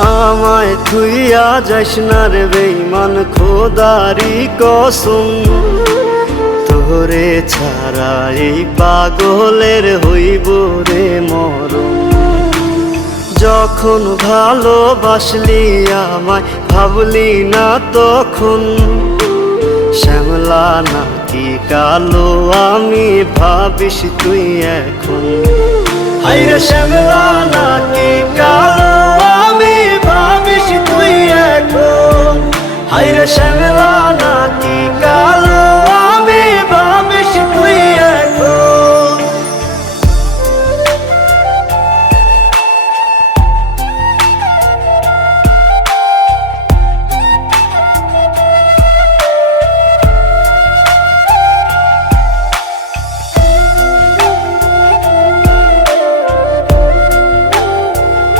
আমায় থুইয়া যাস না রে বেঈমান, খোদারি কসম। তোরে ছাড়া এই পাগলের হইব রে মরণ। যখন ভালোবাসলি আমায় ভাবলি না তখন, শ্যামলা নাকি কালো আমি ভাবিস তুই এখন। হায়রে শ্যামলা নাকি